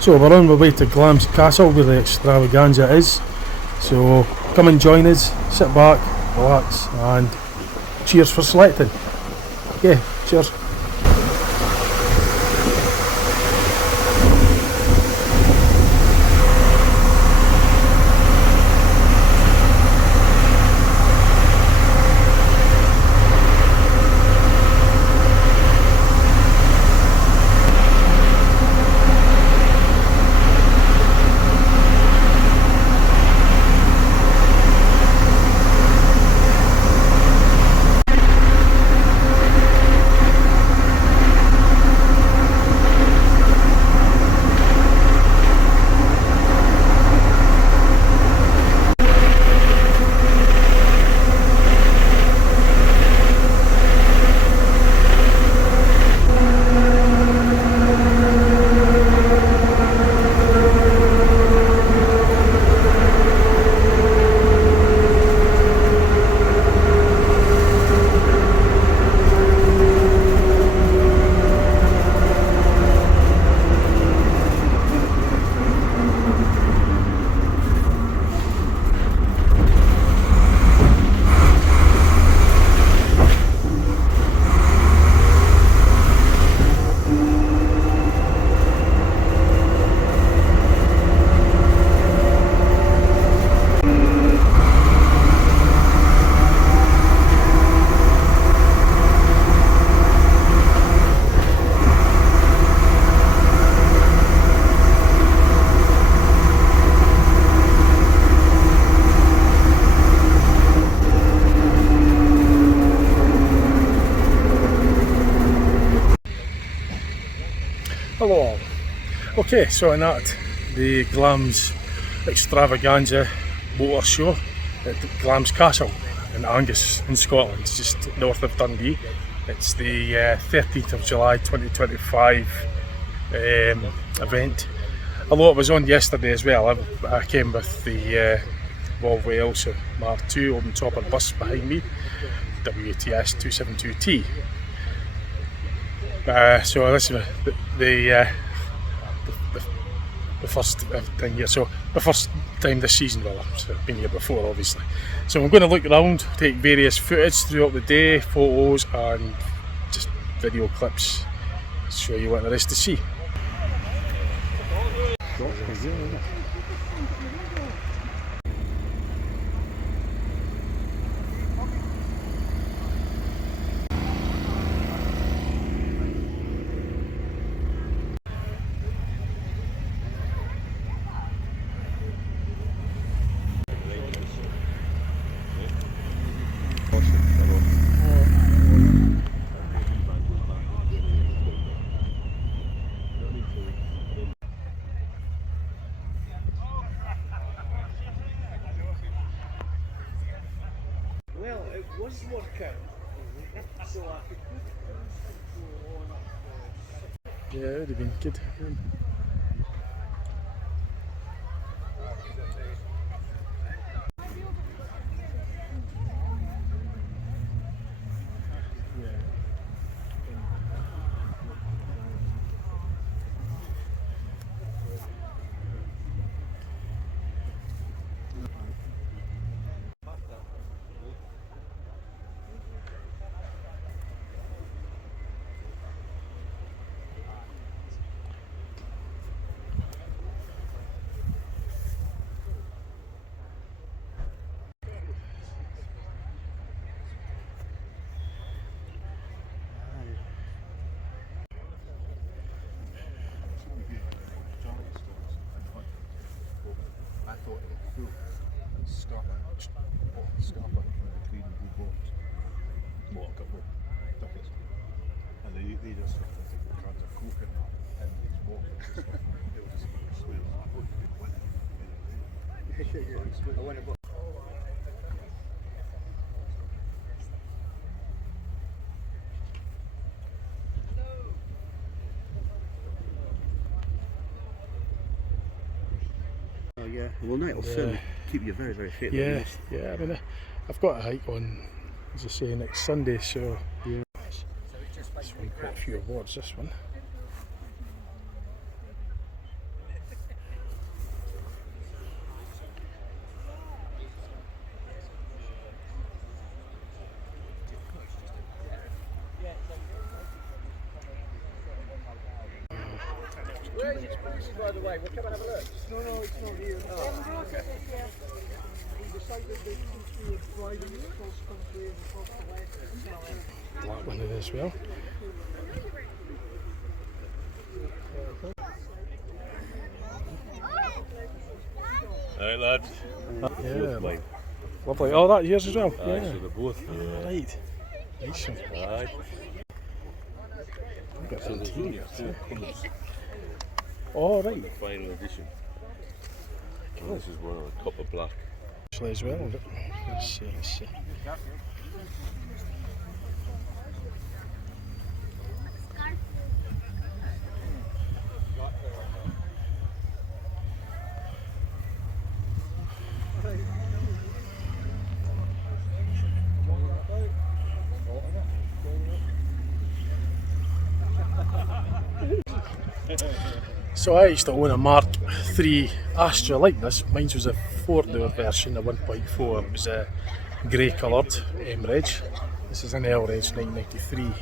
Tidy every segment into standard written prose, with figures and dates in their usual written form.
So we're on our way to Glamis Castle where the extravaganza is. So come and join us, sit back, relax and cheers for selecting. Okay, cheers. Hello all. Okay, so I'm at the Glamis Extravaganza motor show at Glamis Castle in Angus in Scotland. It's just north of Dundee. It's the 13th of July 2025 event. Although it was on yesterday as well. I came with the Volvo Elsa Mark II open topper bus behind me, WTS 272T. So this is the first thing here. So the first time this season. Well, I've been here before, obviously. So I'm going to look around, take various footage throughout the day, photos and just video clips, show you what there is to see. Well, it was working, so I could put control on up there. Yeah, it would have been good. They just sort of take the cans of coke and these bottles and stuff. They were just swear I went about. Oh yeah, well that'll certainly keep you very, very fit. Yeah, yeah. I mean, I've got a hike on, as I say, next Sunday, so yeah. It's won quite a few awards, this one. minutes, please. By the way, we'll come and have a look. No, it's not here. Oh, okay. We decided that since we were driving across country and across the west, Black one it as well. Alright, lads. Yeah, lovely. Oh, that yours as well. Aye, Yeah. so they're both. Right. Nice one. Aye. Got So the there's interior. only 4 colours Oh, in right. the final edition. And this is one on the copper black. Actually, as well. Let's see. So I used to own a Mark III Astra like this. Mine was a 4-door version, a 1.4. It was grey coloured M-Reg. This is an L-Reg 1993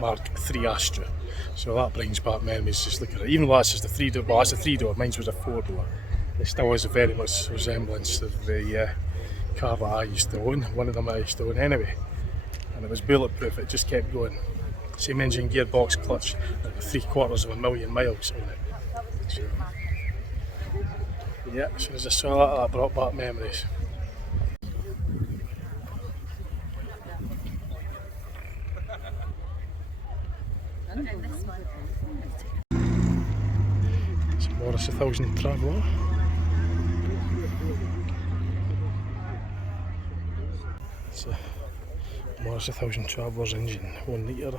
Mark III Astra. So that brings back memories. Just look at it. Even though that's just a 3-door, well, that's a 3-door. Mine was a 4-door. It still has a very much resemblance of the car that I used to own. One of them I used to own anyway. And it was bulletproof. It just kept going. Same engine, gearbox, clutch, and 750,000 miles on it. So, yeah, as soon as I saw that brought back memories. It's a Morris 1000 Traveller. It's a Morris 1000 Traveller's engine, 1 litre,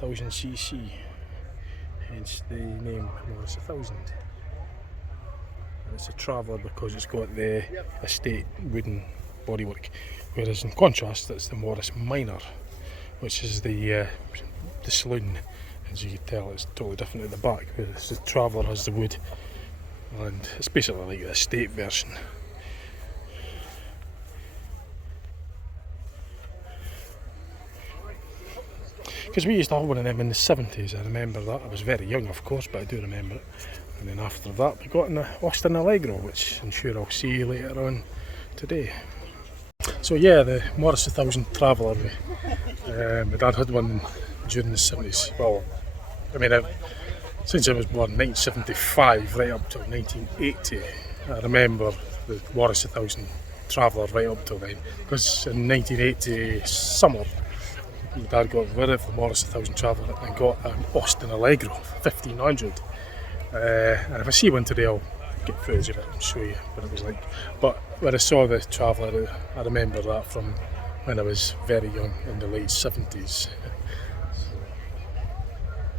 1000cc. Hence the name Morris 1000. And it's a Traveller because it's got the estate wooden bodywork, whereas in contrast it's the Morris Minor, which is the saloon. As you can tell, it's totally different at the back, whereas the Traveller has the wood, and it's basically like the estate version. Because we used to have one of them in the 70s, I remember that. I was very young, of course, but I do remember it. And then after that, we got an Austin Allegro, which I'm sure I'll see later on today. So yeah, the Morris 1000 Traveller. My dad had one during the 70s. Well, I mean, since I was born in 1975 right up till 1980, I remember the Morris 1000 Traveller right up till then. Because in 1980 summer, my dad got rid of the Morris 1000 Traveller and got an Austin Allegro 1500. And if I see one today, I'll get footage of it and show you what it was like. But when I saw the Traveller, I remember that from when I was very young in the late 70s.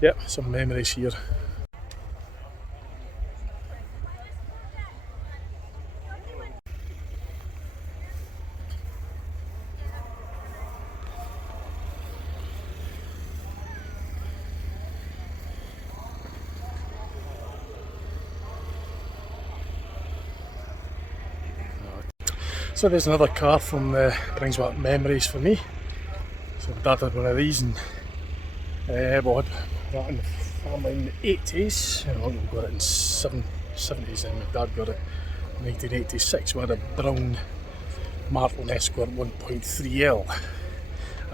Yep, some memories here. So there's another car from brings back memories for me. So my dad had one of these, and well, that in the family in the 80s. I think we got it in 70s, and my dad got it in 1986. We had a brown Martin Escort 1.3L,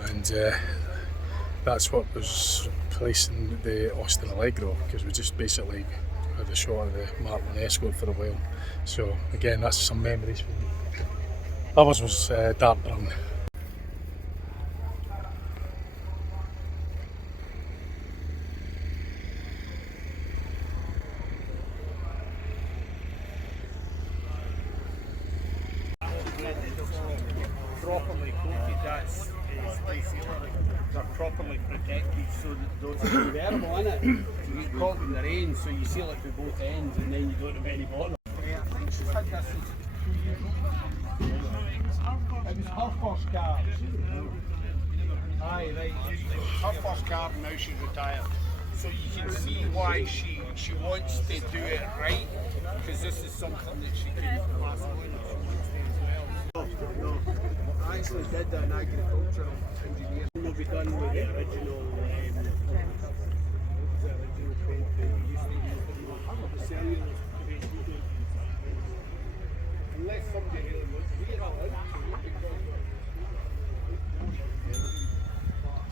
and that's what was replacing the Austin Allegro, because we just basically had a shot of the Martin Escort for a while. So again, that's some memories for me. Ours was dark brown. Properly coated, that's basically they're properly protected so that those are wearable, innit? You get caught in the rain, so you seal it to both ends and then you don't have any bottom. Yeah, I think she's had this since 2 years old. It was her first car. Aye, right. Her first car, now she's retired. So you can see why she wants to do it right, because this is something that she can pass on if she wants to as well. No, I actually did an agricultural engineer. Will be done with the original Unless somebody really wants to be allowed to, because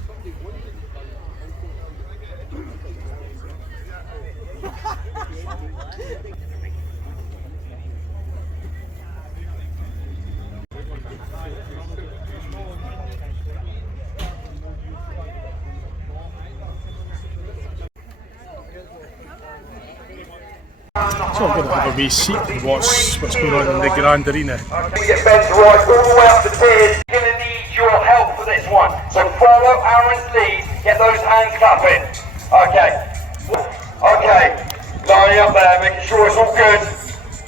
somebody wanted to buy So I'm going to have a wee seat and watch what's going on in the Grand Arena. We get bent right all the way up the tiers. You're going to need your help for this one. So follow Aaron's lead. Get those hands clapping. Okay. Okay. Lining up there, making sure it's all good.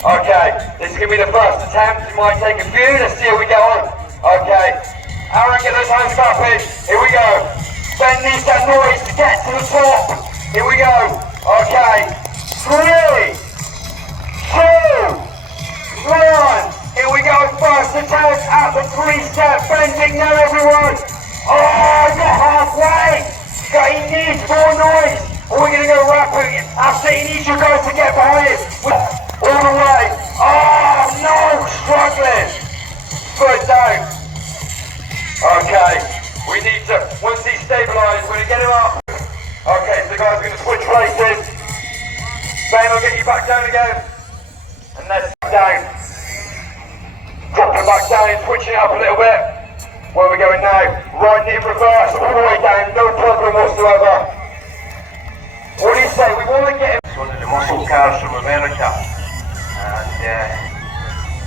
Okay. This is going to be the first attempt. It might take a few. Let's see how we get on. Okay. Aaron, get those hands clapping. Here we go. Ben needs that noise to get to the top. Here we go. Okay. 3, 2, 1. Here we go. First attempt at the 3-step bending now, everyone. Oh, you're halfway. He needs more noise. Or we're going to go rapid. After he needs you guys to get behind it. All the way. Oh, no. Struggling. Foot down. Okay. We need to, once he's stabilised, we're going to get him up. Okay, so the guys are going to switch places. Ben will get you back down again. And let's down. Dropping back down, switching it up a little bit. Where are we going now? Riding it in reverse, all the way down, no problem whatsoever. What do you say? We want to get him. It's one of the muscle cars from America. And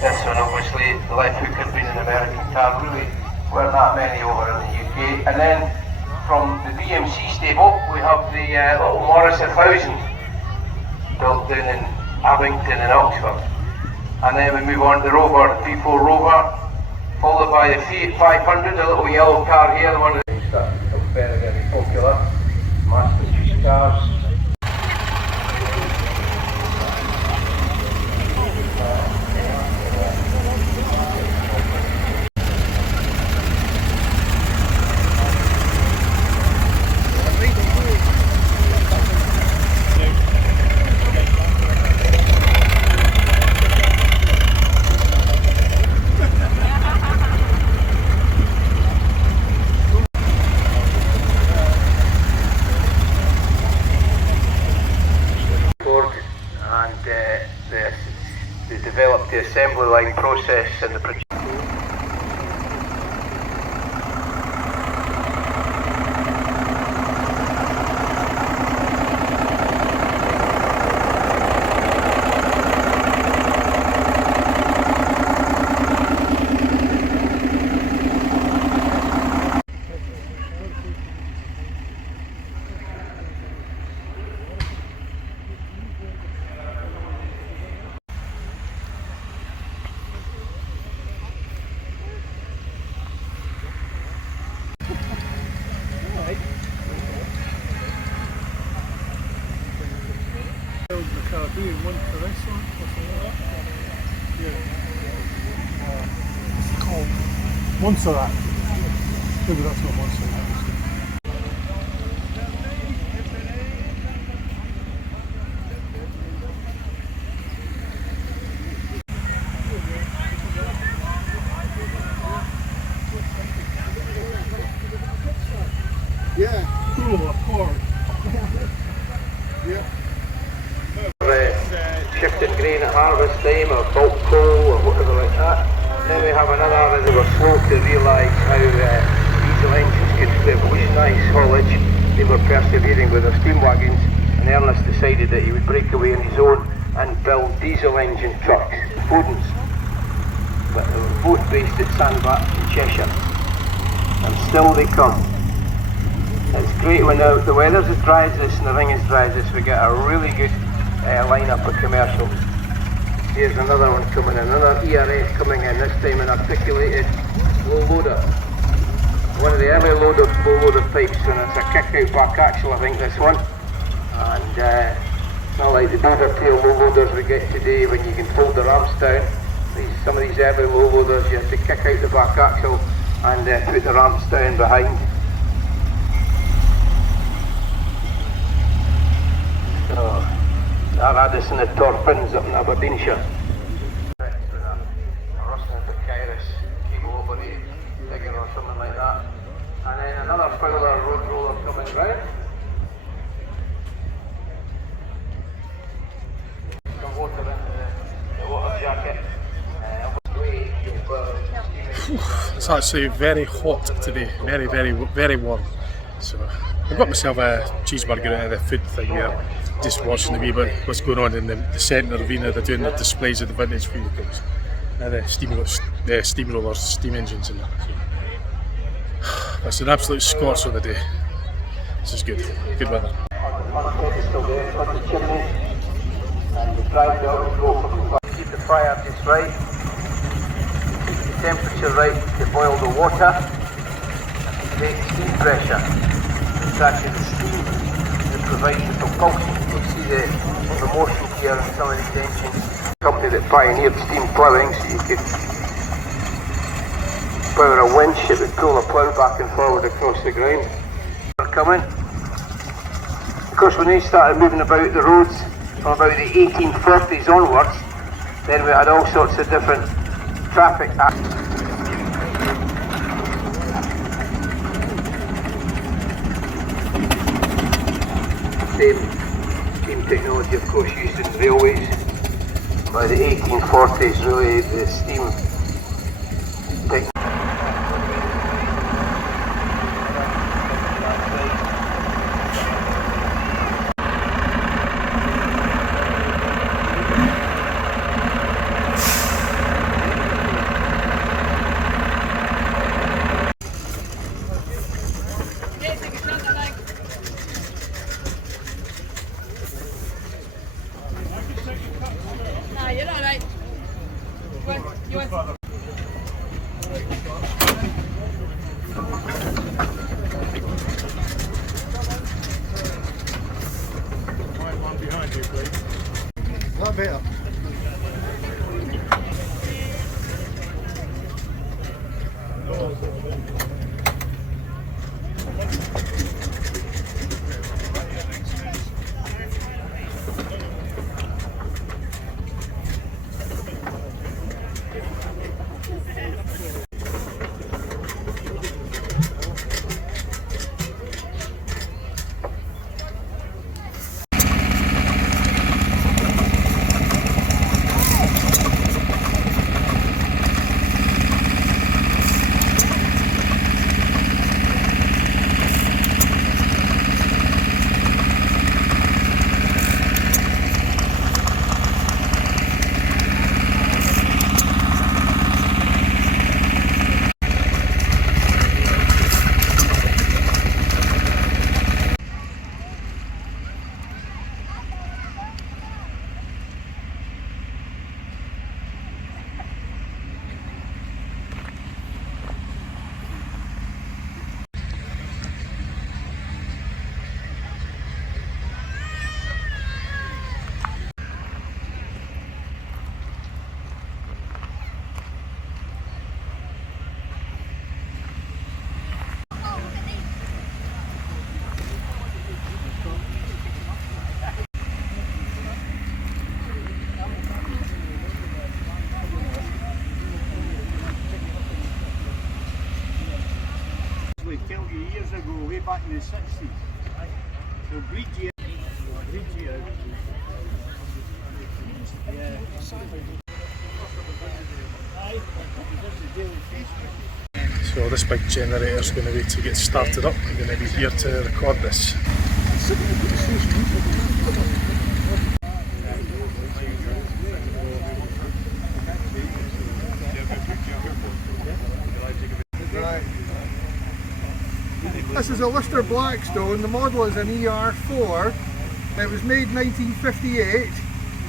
this one, obviously, the left hook had been an American car. Really weren't that many over in the UK. And then from the BMC stable, we have the little Morris 1000 built down in Abington and Oxford. And then we move on to the Rover, 3-4 Rover, followed by the Fiat 500, a little yellow car here, one of the things that is very, very popular, mass-produced cars. They developed the assembly line process and the production. Caribbean, one for this one, or something like that. Yeah. What's it called? Montserrat. Maybe that's not Montserrat. Yeah. Cool, of course. Yeah. Shifting grain at harvest time or bulk coal or whatever like that. Then we have another as they were slow to realise how diesel engines could revolutionise haulage. They were persevering with their steam wagons, and Ernest decided that he would break away on his own and build diesel engine trucks, Bodens. But they were both based at Sandbach in Cheshire, and still they come. It's great when the weather's as dry as this and the ring as dry as this, we get a really good lineup of commercials. Here's another one coming in, another ERS coming in, this time an articulated low loader. One of the early low loader types, and it's a kick-out back axle, I think, this one. And it's not like the bigger tail low loaders we get today when you can fold the ramps down. Some of these early low loaders, you have to kick out the back axle and put the ramps down behind. I've had this in the Torpins up in Aberdeenshire. Or something like that. And then another fowler road roller coming round. Some water into the water jacket. It's actually very hot today, very warm. So I've got myself a cheeseburger out of the food thing there, just watching the wee bit what's going on in the centre arena. They're doing the displays of the vintage vehicles, and the steam rollers, steam engines and that. So it's an absolute scorch of the day. This is good weather. Keep the fire just right. Keep the temperature right to boil the water. Create steam pressure. It's actually the steam that provides the propulsion. You'll see the motion here and some of these engines. Company that pioneered steam ploughing, so you could power a winch, it would pull a plough back and forward across the ground. Coming. Of course, when they started moving about the roads from about the 1840s onwards, then we had all sorts of different traffic accidents. Steam technology, of course, used in railways. By the 1840s, really, the steam technology. Not better. Years ago, way back in the 60s. So Bridgie out. So this big generator is going to be to get started up. I'm going to be here to record this. This is a Lister Blackstone. The model is an ER4. It was made 1958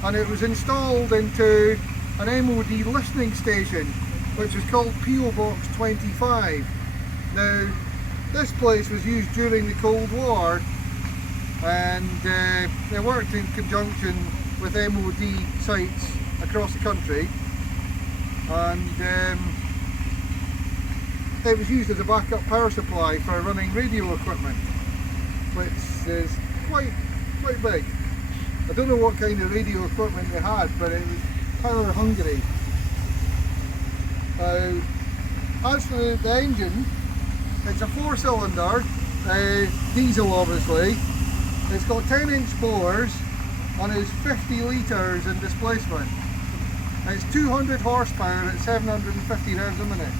and it was installed into an MOD listening station which is called PO Box 25. Now this place was used during the Cold War and they worked in conjunction with MOD sites across the country, and it was used as a backup power supply for running radio equipment, which is quite big. I don't know what kind of radio equipment they had, but it was power hungry. As for the engine, it's a 4-cylinder, diesel obviously. It's got 10-inch bores and is 50 litres in displacement. It's 200 horsepower at 750 revs a minute.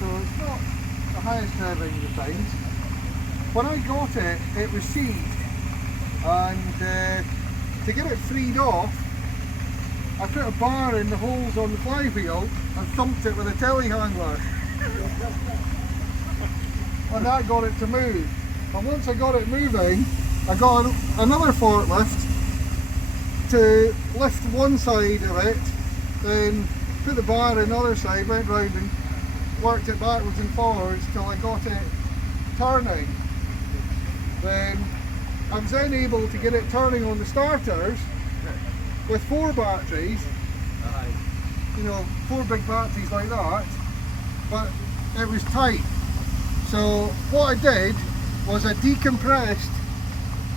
So it's not the highest revving of the things. When I got it, it was seized, and to get it freed off, I put a bar in the holes on the flywheel and thumped it with a telehandler. And that got it to move. And once I got it moving, I got another forklift to lift one side of it, then put the bar in the other side, went round and worked it backwards and forwards till I got it turning. Then I was then able to get it turning on the starters with 4 batteries, you know, 4 big batteries like that, but it was tight. So what I did was I decompressed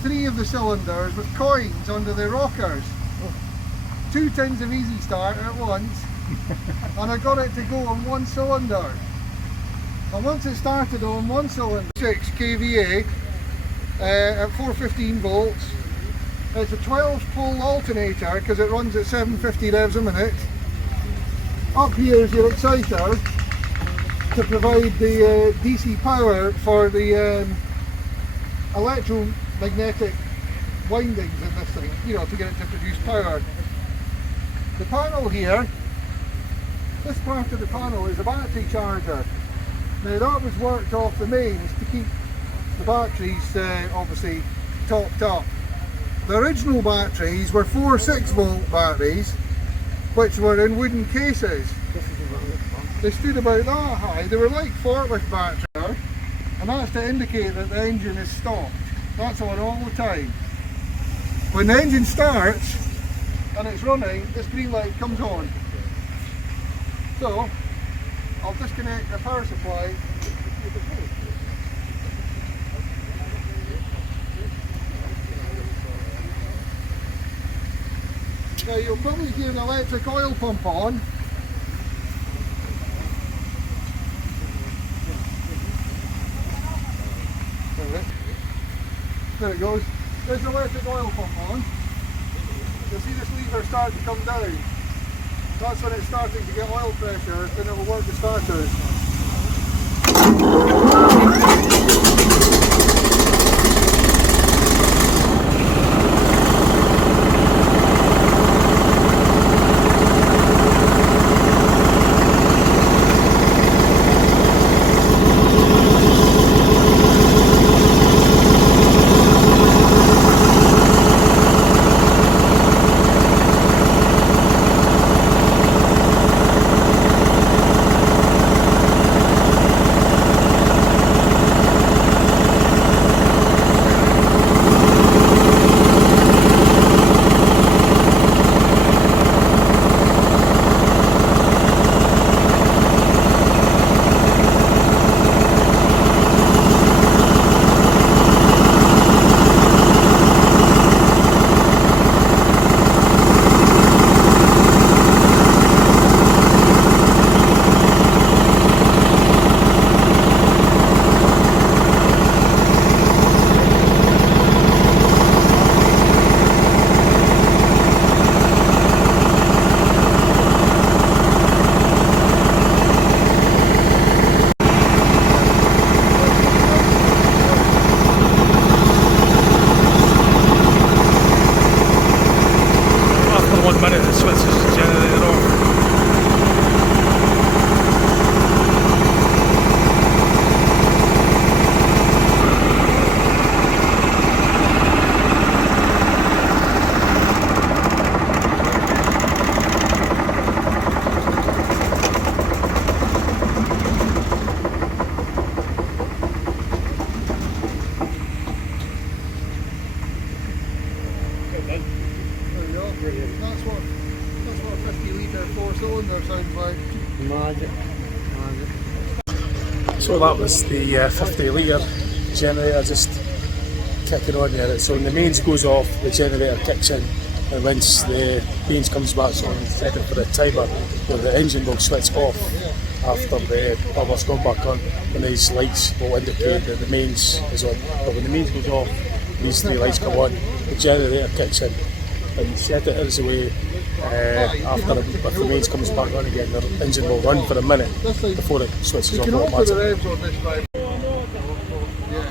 3 of the cylinders with coins under the rockers. 2 tins of Easy Start at once, and I got it to go on 1 cylinder. And once it started on 1 cylinder, 6 kVA at 415 volts. It's a 12-pole alternator because it runs at 750 revs a minute. Up here is your exciter to provide the DC power for the electromagnetic windings in this thing, you know, to get it to produce power. The panel here, this part of the panel is a battery charger. Now that was worked off the mains to keep the batteries obviously topped up. The original batteries were 4 6-volt batteries, which were in wooden cases. They stood about that high. They were like forklift batteries, and that's to indicate that the engine is stopped. That's on all the time. When the engine starts and it's running, this green light comes on. So I'll disconnect the power supply. Now you'll probably hear an electric oil pump on. There it goes. There's an electric oil pump on. You'll see this lever start to come down. That's when it's starting to get oil pressure, then it will work the starters. So that was the 50 litre generator just kicking on there. So when the mains goes off, the generator kicks in, and once the mains comes back on, set it for the timer, the engine will switch off after the power's gone back on, and these lights will indicate that the mains is on. But when the mains goes off, these three lights come on, the generator kicks in, and set it as a way after if the mains comes back on again, the engine will run for a minute before it switches off You can alter the automatically. revs on this bike. Yeah.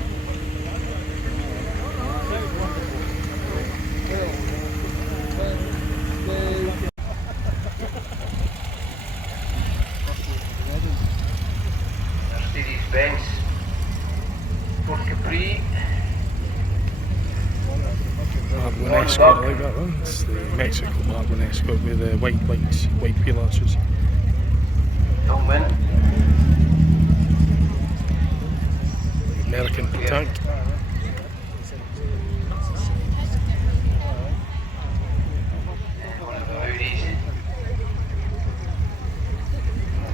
Mercedes-Benz Ford Capri. Marble Escort, I like that one. It's the Mexico Marble Escort with the white lights, white wheel arches. Hillman. American tank. One of the Audis.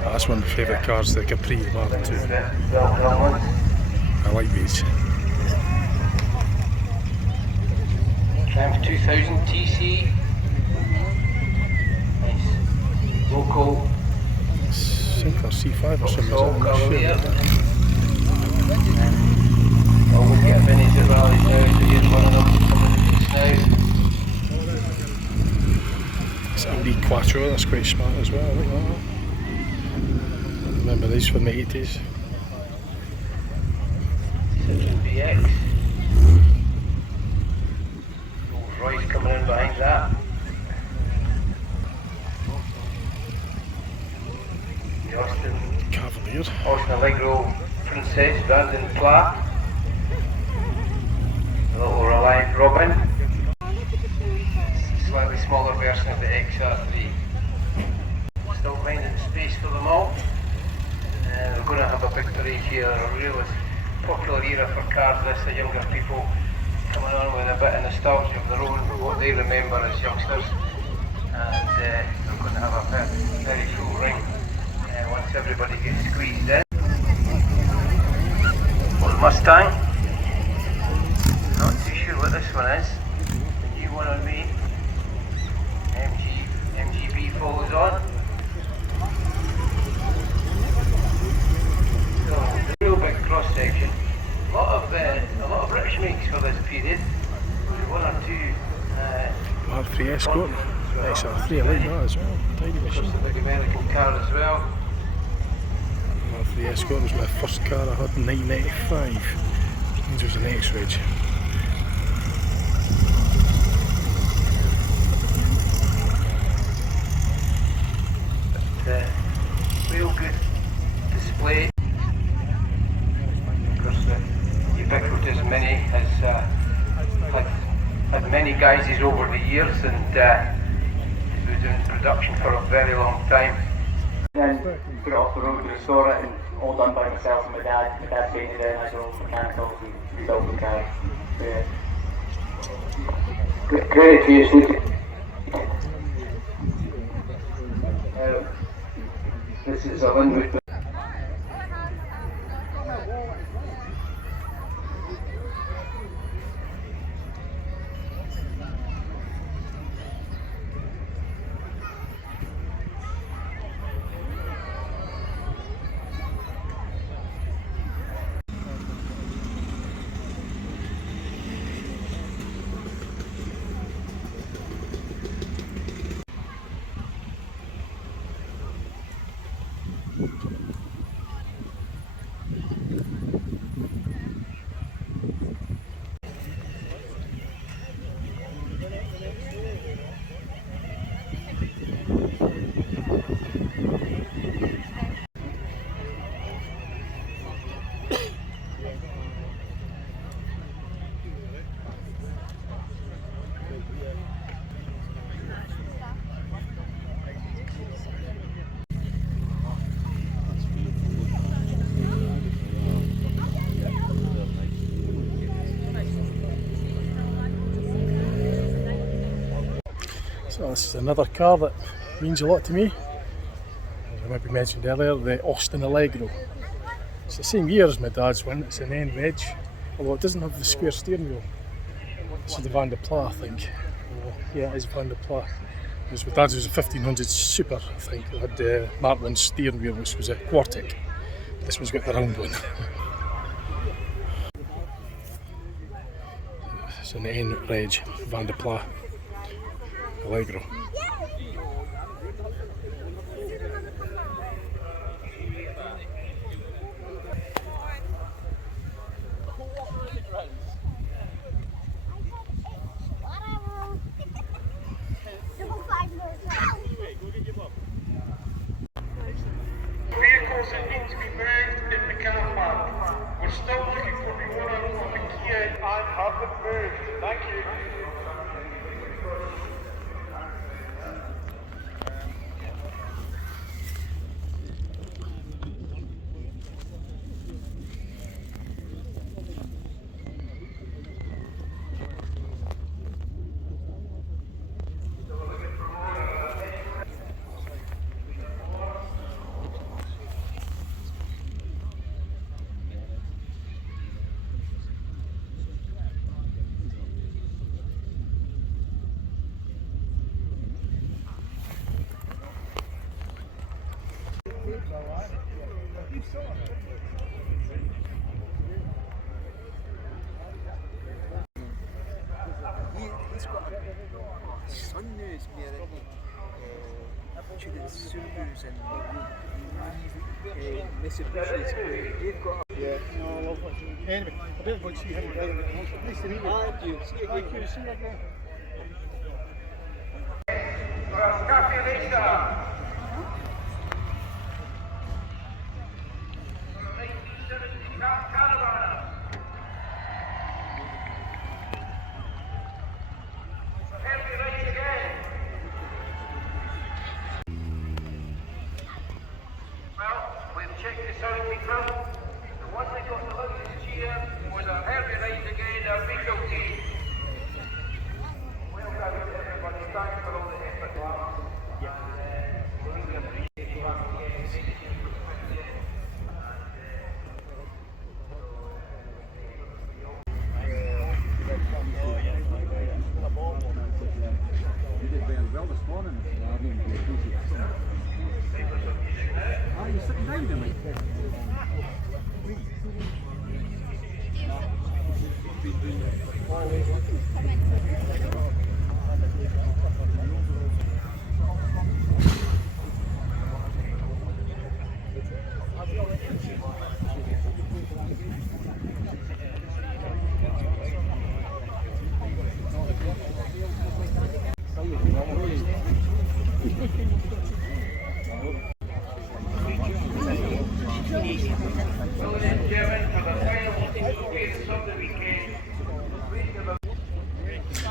That's one of my favourite cars, the Capri Mark II. Hillman. I like these. Triumph 2000 TC. Nice. Local. I think they're C5 or something. All I'm not colour here. sure. Well, we'll get vintage at rallies now, so here's one of them coming just now. It's a wee Quattro, that's quite smart as well. I like that. Remember these from the 80s. Citroen BX. Rolls Royce coming in behind that. The Cavalier. Austin Allegro Princess Brandon Platt. The little Reliant Robin. Slightly smaller version of the XR3. Still finding space for them all. We're going to have a big parade here, a real popular era for cars. This, the younger people coming on with a bit of nostalgia of their own, but what they remember as youngsters. And we're going to have a very full ring once everybody gets squeezed in. Old Mustang. Not too sure what this one is. The new one on me. MGB follows on. Real big cross section. A lot of British makes for this period. One or two. Mark III Escort. XR3, I like that as well. Tiny machine. A big American car as well. Mark III Escort was my first car I had in 1995. It was an X-Reg. Real good display. Of course, the ubiquitous Mini has had many guises over the years, and it was in production for a very long time. Then put it off the road, restore it, and all done by myself and my dad. My dad painted it, and I drove mechanicals and rebuilt the car. Yeah. Credit to you, Steve. This is a Linwood. So this is another car that means a lot to me. As I maybe mentioned earlier, the Austin Allegro. It's the same year as my dad's one, it's an N Reg. although it doesn't have the square steering wheel. This is the Van de Pla, I think. Oh, yeah, it is Van de Pla. It was with Dad's, it was a 1500 Super, I think. It had the Mark 1 steering wheel, which was a Quartic. This one's got the round one. It's an N Reg Van de Pla Allegro. Vehicles that need to be moved in the car park. We're still looking for the owner of the Kia and have them moved. Thank you. He's got a son now is near it. To the Subarus and Mitsubishis. They've got a... Yeah, no, lovely. Anyway, I better go and see how you're getting on. Nice to meet you. Thank you. See you again. Thank you, see you again.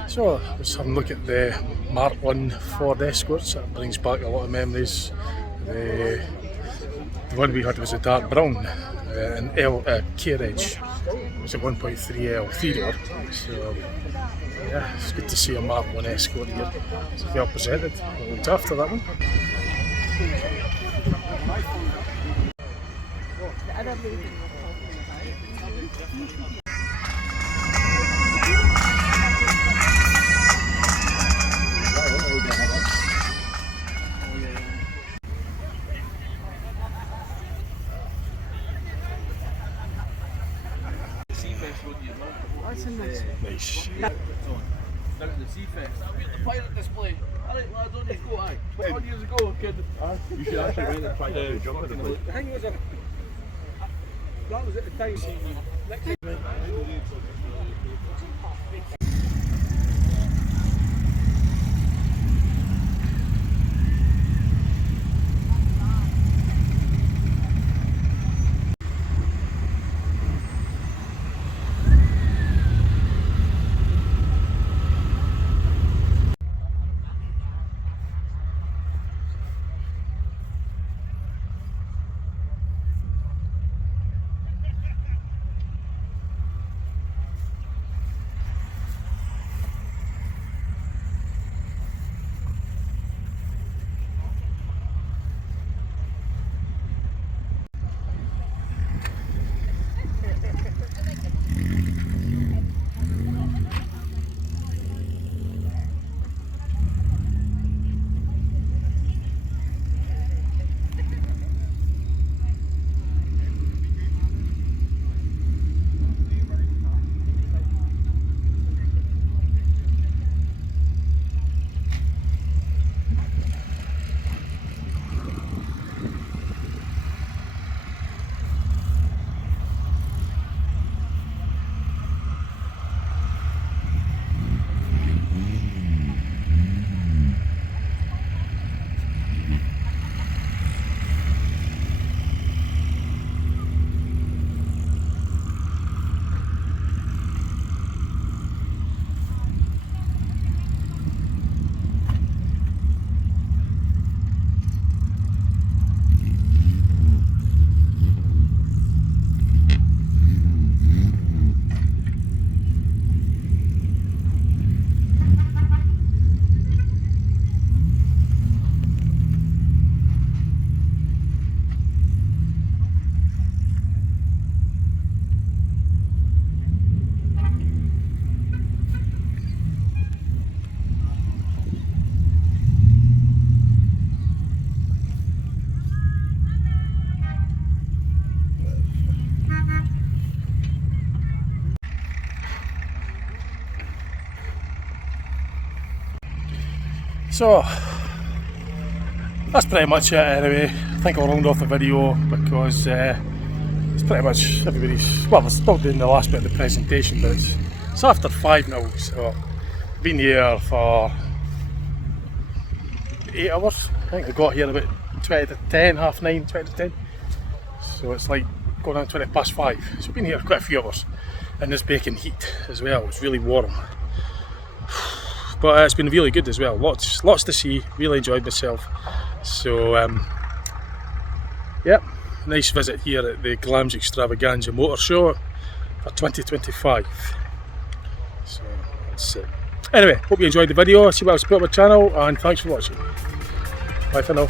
So let's have a look at the Mark 1 Ford Escorts. That brings back a lot of memories. The one we had was a dark brown, an Kia Reg. It was a 1.3L 3-door. So yeah, it's good to see a Mark 1 Escort here. It's well presented, well looked after, that one. Nice. Down at the Seafest. I'll be at the pilot display. Alright lads, on you go, aye. 21 years ago, kid. You should actually wait and try to jump in the plane. The thing was, that was at the time. So that's pretty much it anyway. I think I'll round off the video because it's pretty much everybody's, well, we're still doing the last bit of the presentation, but it's after 5 now, so I've been here for 8 hours. I think I got here about 20 to 10, half 9, 20 to 10. So it's like going on 20 past 5. So I've been here quite a few hours in this baking heat as well. It's really warm. But it's been really good as well. Lots to see. Really enjoyed myself. So yeah, nice visit here at the Glamis Extravaganza Motor Show for 2025. So that's it. Anyway, hope you enjoyed the video. See what else put on my channel, and thanks for watching. Bye for now.